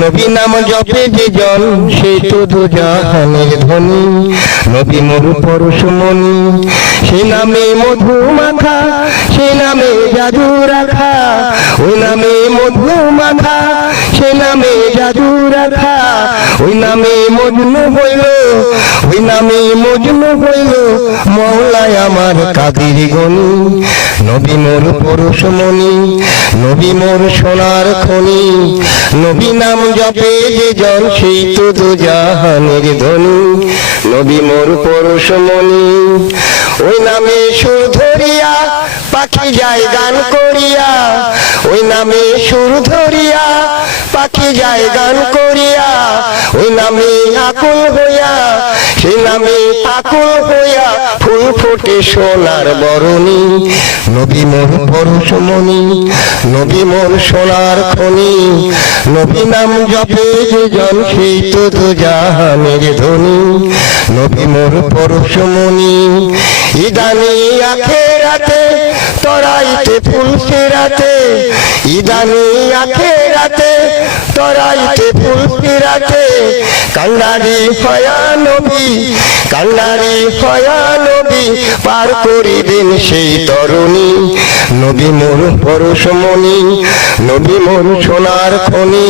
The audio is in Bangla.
নবী নাম জপে যে জন সে তো দুজাহানের ধনী। নবী মোর পরশমণি সে নামে মধু মাখা, সে নামে জাদু রাখা, ওই নামে মধু মাখা, সে নামে জাদু রাখা। ওই নামে মজনু হইল, ওই নামে মজনু হইল মওলায় আমার কাদের গনি। নবী মোর পরশমণি, নবী মোর সোনার খনি। নবী নাম জপে যে জন সেই তো দুজাহানের ধনী। নবী মোর পরশমণি ওই নামে সুর ধরিয়া পাখি যায় গান করিয়া, ওই নামে সুর ধরিয়া পাখি যায় গান করিয়া। ওই নামে আকুল হইয়া, সেই নামে আকুল হইয়া ফুল ফোটে সোনার বরণী। নবী মোর পরশমণি, নবী মোর সোনার খনি। নবী নাম জপে যে জন সেই তো দুজাহানের ধনী। নবী মোর পরশমণি ইদানি আখেরাতে তরাইতে ফুল সিরাতে, ইদানি আখেরাতে তরাইতে ফুল সিরাতে। কান্নারি হয়া নবী, কান্নারি হয়া নবী পার করিবেন সেই তরুণী। নবী মোর পরশমণি, নবী মোর সোনার খনি।